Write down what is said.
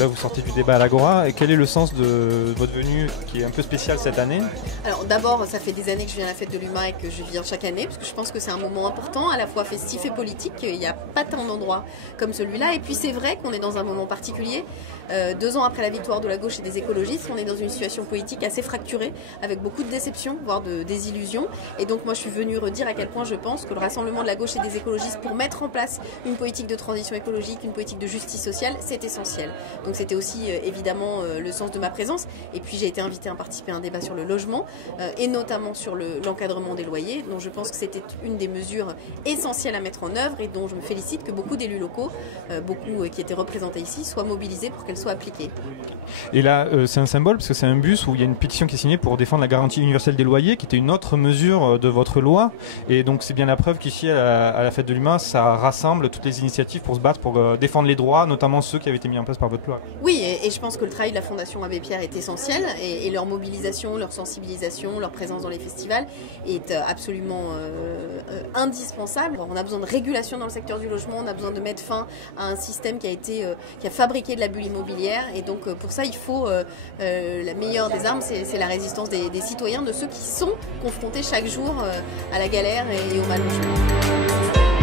Là, vous sortez du débat à l'Agora. Et quel est le sens de votre venue qui est un peu spéciale cette année? Alors d'abord, ça fait des années que je viens à la fête de l'UMA et que je viens chaque année, parce que je pense que c'est un moment important, à la fois festif et politique. Il n'y a pas tant d'endroits comme celui-là. Et puis c'est vrai qu'on est dans un moment particulier. 2 ans après la victoire de la gauche et des écologistes, on est dans une situation politique assez fracturée, avec beaucoup de déceptions, voire de désillusions. Et donc moi je suis venue redire à quel point je pense que le rassemblement de la gauche et des écologistes pour mettre en place une politique de transition écologique, une politique de justice sociale, c'est essentiel. Donc c'était aussi évidemment le sens de ma présence. Et puis j'ai été invitée à participer à un débat sur le logement et notamment sur l'encadrement des loyers, dont je pense que c'était une des mesures essentielles à mettre en œuvre et dont je me félicite que beaucoup d'élus locaux, beaucoup qui étaient représentés ici, soient mobilisés pour qu'elle soit appliquée. Et là, c'est un symbole parce que c'est un bus où il y a une pétition qui est signée pour défendre la garantie universelle des loyers, qui était une autre mesure de votre loi. Et donc c'est bien la preuve qu'ici, à la fête de l'UMA, ça rassemble toutes les initiatives pour se battre, pour défendre les droits, notamment ceux qui avaient été mis en place par votre loi. Oui, et je pense que le travail de la Fondation Abbé Pierre est essentiel, et leur mobilisation, leur sensibilisation, leur présence dans les festivals est absolument indispensable. On a besoin de régulation dans le secteur du logement, on a besoin de mettre fin à un système qui a fabriqué de la bulle immobilière, et donc pour ça il faut la meilleure des armes, c'est la résistance des citoyens, de ceux qui sont confrontés chaque jour à la galère et au mal logement.